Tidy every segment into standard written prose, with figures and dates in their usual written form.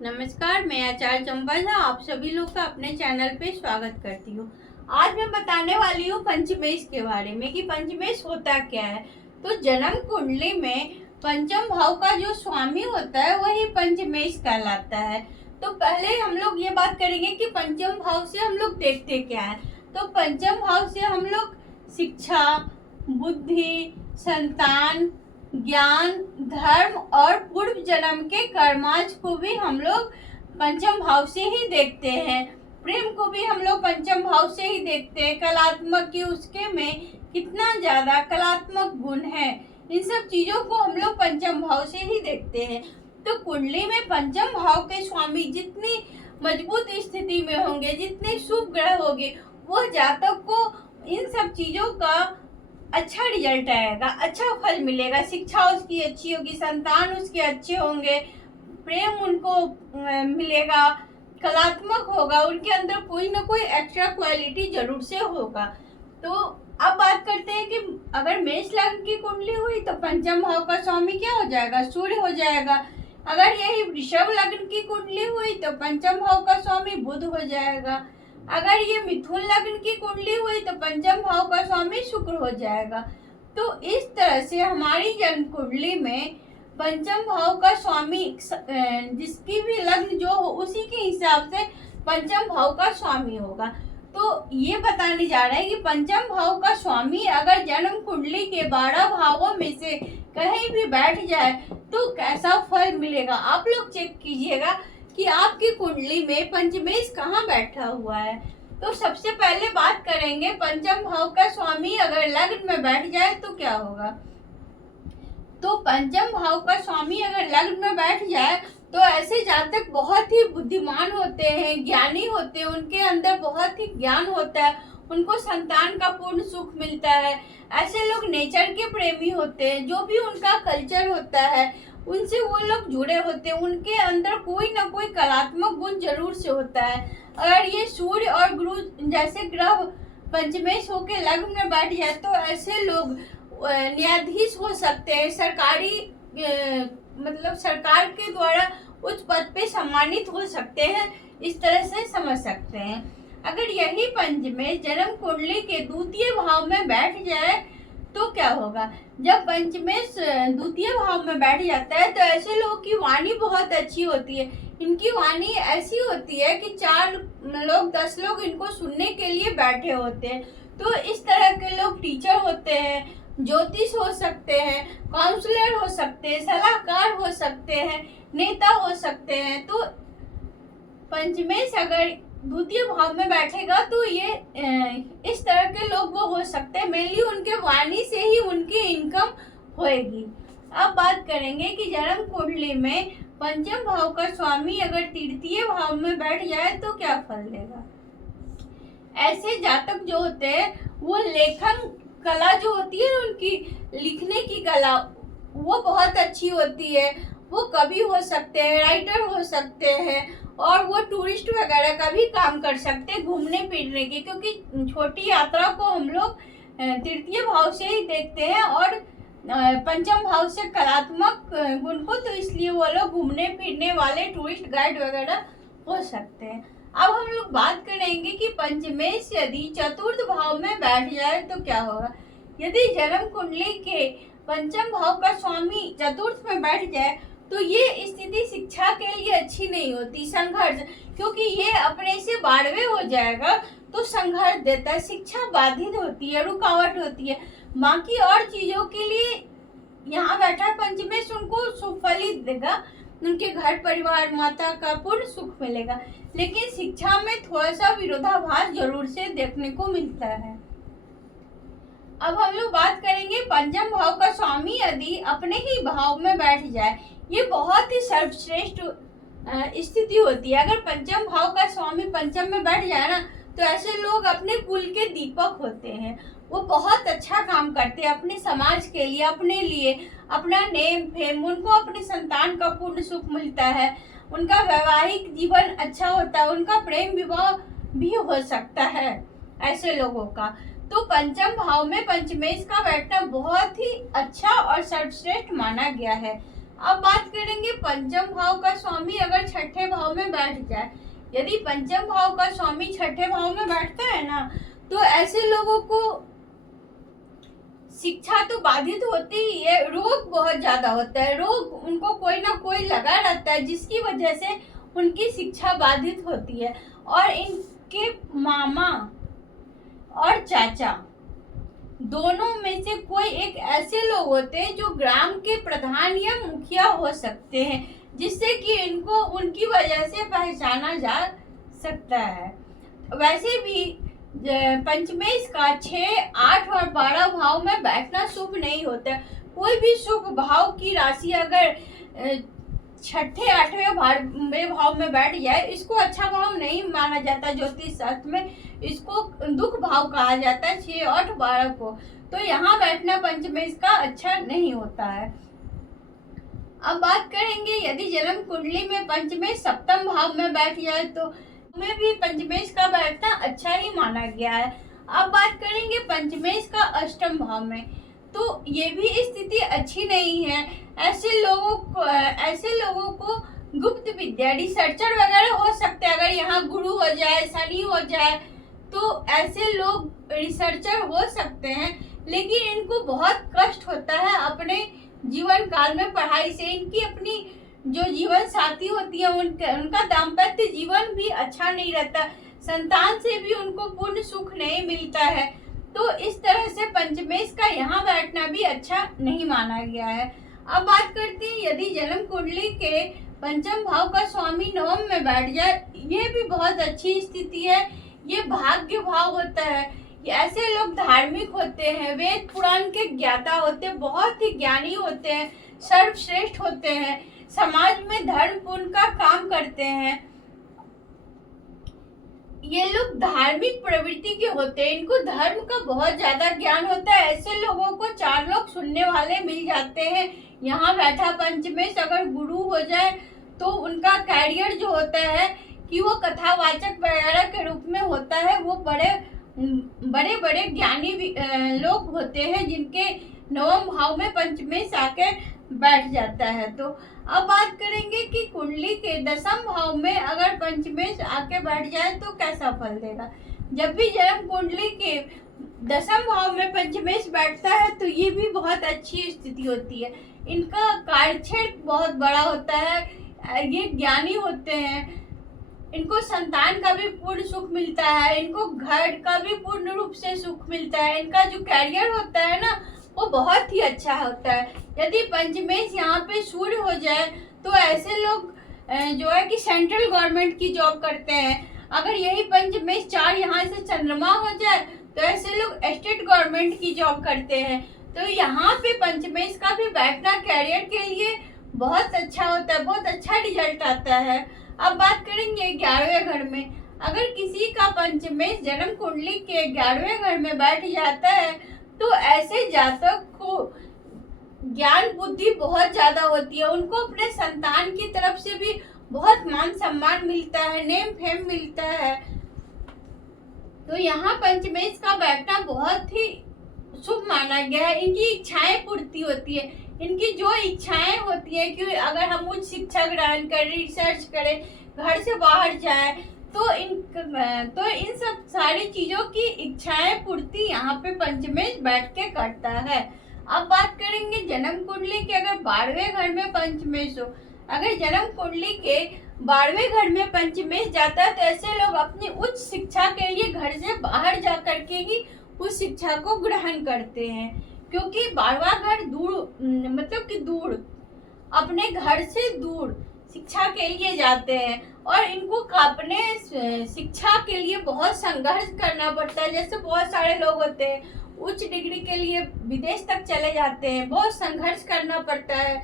नमस्कार, मैं आचार्य चंपा झा आप सभी लोग का अपने चैनल पे स्वागत करती हूँ। आज मैं बताने वाली हूँ पंचमेश के बारे में कि पंचमेश होता क्या है। तो जन्म कुंडली में पंचम भाव का जो स्वामी होता है वही पंचमेश कहलाता है। तो पहले हम लोग ये बात करेंगे कि पंचम भाव से हम लोग देखते क्या है। तो पंचम भाव से हम लोग शिक्षा, बुद्धि, संतान, ज्ञान, धर्म और पूर्व जन्म के कर्मांश को भी हम लोग पंचम भाव से ही देखते हैं। प्रेम को भी हम लोग पंचम भाव से ही देखते हैं। कलात्मक की उसके में कितना ज्यादा कलात्मक गुण है, इन सब चीजों को हम लोग पंचम भाव से ही देखते हैं। तो कुंडली में पंचम भाव के स्वामी जितनी मजबूत स्थिति में होंगे, जितने शुभ ग्रह होंगे, वो जातक को इन सब चीजों का अच्छा रिजल्ट आएगा, अच्छा फल मिलेगा। शिक्षा उसकी अच्छी होगी, संतान उसके अच्छे होंगे, प्रेम उनको मिलेगा, कलात्मक होगा, उनके अंदर कोई ना कोई एक्स्ट्रा क्वालिटी जरूर से होगा। तो अब बात करते हैं कि अगर मेष लग्न की कुंडली हुई तो पंचम भाव का स्वामी क्या हो जाएगा? सूर्य हो जाएगा। अगर यही वृषभ लग्न की कुंडली हुई तो पंचम भाव का स्वामी बुध हो जाएगा। अगर ये मिथुन लग्न की कुंडली हुई तो पंचम भाव का स्वामी शुक्र हो जाएगा। तो इस तरह से हमारी जन्म कुंडली में पंचम भाव का स्वामी जिसकी भी लग्न जो हो उसी के हिसाब से पंचम भाव का स्वामी होगा। तो ये बताने जा रहे हैं कि पंचम भाव का स्वामी अगर जन्म कुंडली के 12 भावों में से कहीं भी बैठ जाए तो कैसा फल मिलेगा। आप लोग चेक कीजिएगा कि आपकी कुंडली में पंचमेश कहाँ बैठा हुआ है। तो सबसे पहले बात करेंगे पंचम भाव का स्वामी अगर लग्न में बैठ जाए तो क्या होगा। तो पंचम भाव का स्वामी अगर लग्न में बैठ जाए तो ऐसे जातक बहुत ही बुद्धिमान होते हैं, ज्ञानी होते हैं, उनके अंदर बहुत ही ज्ञान होता है, उनको संतान का पूर्ण सुख मिलता है। ऐसे लोग नेचर के प्रेमी होते हैं, जो भी उनका कल्चर होता है उनसे वो लोग जुड़े होते हैं, उनके अंदर कोई ना कोई कलात्मक गुण जरूर से होता है। अगर ये सूर्य और गुरु जैसे ग्रह पंचमेश होके लग्न में बैठ जाए तो ऐसे लोग न्यायाधीश हो सकते हैं, सरकारी मतलब सरकार के द्वारा उच्च पद पे सम्मानित हो सकते हैं, इस तरह से समझ सकते हैं। अगर यही पंचमेश जन्म कुंडली के द्वितीय भाव में बैठ जाए तो क्या होगा। जब पंचमेश द्वितीय भाव में बैठ जाता है तो ऐसे लोगों की वाणी बहुत अच्छी होती है। इनकी वाणी ऐसी होती है कि 4 लोग 10 लोग इनको सुनने के लिए बैठे होते हैं। तो इस तरह के लोग टीचर होते हैं, ज्योतिष हो सकते हैं, काउंसलर हो सकते हैं, सलाहकार हो सकते हैं, नेता हो सकते हैं। तो पंचमेश अगर द्वितीय भाव में बैठेगा तो ये इस तरह के लोग वो हो सकते हैं। मेनली उनके वाणी से ही उनकी इनकम होएगी। अब बात करेंगे कि जन्म कुंडली में पंचम भाव का स्वामी अगर तृतीय भाव में बैठ जाए तो क्या फल देगा। ऐसे जातक जो होते हैं वो लेखन कला जो होती है, उनकी लिखने की कला वो बहुत अच्छी होती है। वो कवि हो सकते हैं, राइटर हो सकते हैं, और वो टूरिस्ट वगैरह का भी काम कर सकते हैं, घूमने फिरने की, क्योंकि छोटी यात्रा को हम लोग तृतीय भाव से ही देखते हैं और पंचम भाव से कलात्मक गुण को, तो इसलिए वो लोग घूमने फिरने वाले टूरिस्ट गाइड वगैरह हो सकते हैं। अब हम लोग बात करेंगे कि पंचमेश यदि चतुर्थ भाव में बैठ जाए तो क्या होगा। यदि जन्म कुंडली के पंचम भाव का स्वामी चतुर्थ में बैठ जाए तो ये स्थिति शिक्षा के लिए अच्छी नहीं होती, संघर्ष, क्योंकि ये अपने से 12वें हो जाएगा तो संघर्ष देता है, शिक्षा बाधित होती है, रुकावट होती है। बाकी और चीजों के लिए यहाँ बैठा पंचमेश उनको सुख फल ही देगा, उनके घर परिवार माता का पूर्ण सुख मिलेगा, लेकिन शिक्षा में थोड़ा सा विरोधाभास जरूर से देखने को मिलता है। अब हम लोग बात करेंगे पंचम भाव का स्वामी यदि अपने ही भाव में बैठ जाए, ये बहुत ही सर्वश्रेष्ठ स्थिति होती है। अगर पंचम भाव का स्वामी पंचम में बैठ जाए ना तो ऐसे लोग अपने कुल के दीपक होते हैं। वो बहुत अच्छा काम करते हैं अपने समाज के लिए, अपने लिए, अपना नेम फेम, उनको अपनी संतान का पूर्ण सुख मिलता है, उनका वैवाहिक जीवन अच्छा होता है, उनका प्रेम विवाह भी हो सकता है ऐसे लोगों का। तो पंचम भाव में पंचमेश का बैठना बहुत ही अच्छा और सर्वश्रेष्ठ माना गया है। अब बात करेंगे पंचम भाव का स्वामी अगर छठे भाव में बैठ जाए। यदि पंचम भाव का स्वामी छठे भाव में बैठता है ना, तो ऐसे लोगों को शिक्षा तो बाधित होती ही है, रोग बहुत ज्यादा होता है, रोग उनको कोई ना कोई लगा रहता है, जिसकी वजह से उनकी शिक्षा बाधित होती है। और इनके मामा और चाचा दोनों में से कोई एक ऐसे लोग होते हैं जो ग्राम के प्रधान या मुखिया हो सकते हैं, जिससे कि इनको उनकी वजह से पहचाना जा सकता है। वैसे भी पंचमेश का 6, 8 और 12 भाव में बैठना शुभ नहीं होता। कोई भी शुभ भाव की राशि अगर छठे 8वें भाव में बैठ जाए, इसको अच्छा भाव नहीं माना जाता ज्योतिष शास्त्र में, इसको दुख भाव कहा जाता है 6, 8, 12 को। तो यहाँ बैठना पंचमेश का अच्छा नहीं होता है। अब बात करेंगे यदि जन्म कुंडली में पंचमेश सप्तम भाव में बैठ जाए तो में भी पंचमेश का बैठना अच्छा ही माना गया है। अब बात करेंगे पंचमेश का अष्टम भाव में, तो ये भी स्थिति अच्छी नहीं है। ऐसे लोगों को गुप्त विद्या रिसर्चर वगैरह हो सकते हैं। अगर यहाँ गुरु हो जाए, शनि हो जाए, तो ऐसे लोग रिसर्चर हो सकते हैं, लेकिन इनको बहुत कष्ट होता है अपने जीवन काल में पढ़ाई से। इनकी अपनी जो जीवन साथी होती है उनका दाम्पत्य जीवन भी अच्छा नहीं रहता, संतान से भी उनको पूर्ण सुख नहीं मिलता है। तो इस तरह से पंचमेश का यहाँ बैठना भी अच्छा नहीं माना गया है। अब बात करते हैं यदि जन्म कुंडली के पंचम भाव का स्वामी नवम में बैठ जाए, ये भी बहुत अच्छी स्थिति है। ये भाग्य भाव होता है। ऐसे लोग धार्मिक होते हैं, वेद पुराण के ज्ञाता होते हैं, बहुत ही ज्ञानी होते हैं, सर्वश्रेष्ठ होते हैं, समाज में धर्म पुण्य का काम करते हैं। ये लोग धार्मिक प्रवृत्ति के होते हैं, इनको धर्म का बहुत ज्यादा ज्ञान होता है। ऐसे लोगों को 4 लोग सुनने वाले मिल जाते हैं। यहाँ बैठा पंचमेश अगर गुरु हो जाए तो उनका कैरियर जो होता है कि वो कथावाचक वगैरह के रूप में होता है। वो बड़े बड़े ज्ञानी लोग होते हैं जिनके नवम भाव में पंचमेश आके बैठ जाता है। तो अब बात करेंगे कि कुंडली के दसम भाव में अगर पंचमेश आके बैठ जाए तो कैसा फल देगा। जब भी जन्म कुंडली के दसम भाव में पंचमेश बैठता है तो ये भी बहुत अच्छी स्थिति होती है। इनका कार्यक्षेत्र बहुत बड़ा होता है, ये ज्ञानी होते हैं, इनको संतान का भी पूर्ण सुख मिलता है, इनको घर का भी पूर्ण रूप से सुख मिलता है। इनका जो कैरियर होता है ना, वो बहुत ही अच्छा होता है। यदि पंचमेश यहाँ पे सूर्य हो जाए तो ऐसे लोग जो है कि सेंट्रल गवर्नमेंट की जॉब करते हैं। अगर यही पंचमेश 4 यहाँ से चंद्रमा हो जाए तो ऐसे लोग स्टेट गवर्नमेंट की जॉब करते हैं। तो यहाँ पे पंचमेश का भी बैठना कैरियर के लिए बहुत अच्छा होता है, बहुत अच्छा रिजल्ट आता है। अब बात करेंगे 11वें घर में। अगर किसी का पंचमेश जन्म कुंडली के 11वें घर में बैठ जाता है तो ऐसे जातक को ज्ञान बुद्धि बहुत ज्यादा होती है। उनको अपने संतान की तरफ से भी बहुत मान सम्मान मिलता है, नेम फेम मिलता है। तो यहाँ पंचमेश का बैठना बहुत ही शुभ माना गया है। इनकी इच्छाएं पूर्ति होती है। इनकी जो इच्छाएं होती है कि अगर हम उच्च शिक्षा ग्रहण करें, रिसर्च करें, घर से बाहर जाए, तो इन सब सारी चीजों की इच्छाएं पूर्ति यहाँ पे पंचमेश बैठ के करता है। अब बात करेंगे जन्म कुंडली के अगर 12वें घर में पंचमेश हो। अगर जन्म कुंडली के 12वें घर में पंचमेश जाता है तो ऐसे लोग अपनी उच्च शिक्षा के लिए घर से बाहर जा करके ही उस शिक्षा को ग्रहण करते हैं, क्योंकि 12वां घर दूर, मतलब कि दूर, अपने घर से दूर शिक्षा के लिए जाते हैं और इनको अपने शिक्षा के लिए बहुत संघर्ष करना पड़ता है। जैसे बहुत सारे लोग होते हैं उच्च डिग्री के लिए विदेश तक चले जाते हैं, बहुत संघर्ष करना पड़ता है।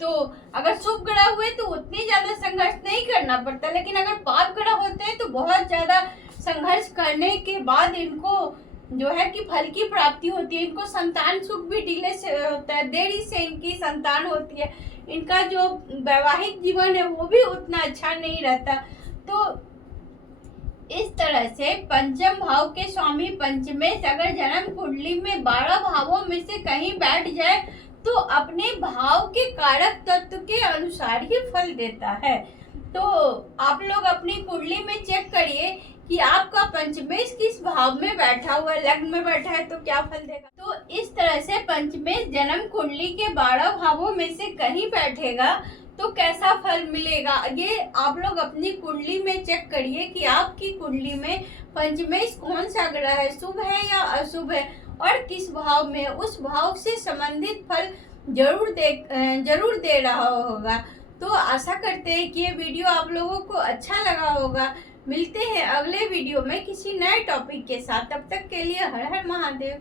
तो अगर शुभ ग्रह हुए तो उतनी ज्यादा संघर्ष नहीं करना पड़ता, लेकिन अगर पाप ग्रह होते हैं तो बहुत ज्यादा संघर्ष करने के बाद इनको जो है कि फल की प्राप्ति होती है। इनको संतान सुख भी डिले से होता है, देरी से इनकी संतान होती है। इनका जो वैवाहिक जीवन है वो भी उतना अच्छा नहीं रहता। तो इस तरह से पंचम भाव के स्वामी पंचमेश अगर जन्म कुंडली में 12 भावों में से कहीं बैठ जाए तो अपने भाव के कारक तत्व के अनुसार ही फल देता है। तो आप लोग अपनी कुंडली में चेक करिए कि आपका पंचमेश किस भाव में बैठा हुआ है, लग्न में बैठा है तो क्या फल देगा। तो इस तरह से पंचमेश जन्म कुंडली के 12 भावों में से कहीं बैठेगा तो कैसा फल मिलेगा, ये आप लोग अपनी कुंडली में चेक करिए कि आपकी कुंडली में पंचमेश कौन सा ग्रह है, शुभ है या अशुभ है और किस भाव में, उस भाव से संबंधित फल जरूर दे रहा होगा। तो आशा करते हैं कि ये वीडियो आप लोगों को अच्छा लगा होगा। मिलते हैं अगले वीडियो में किसी नए टॉपिक के साथ, तब तक के लिए हर हर महादेव।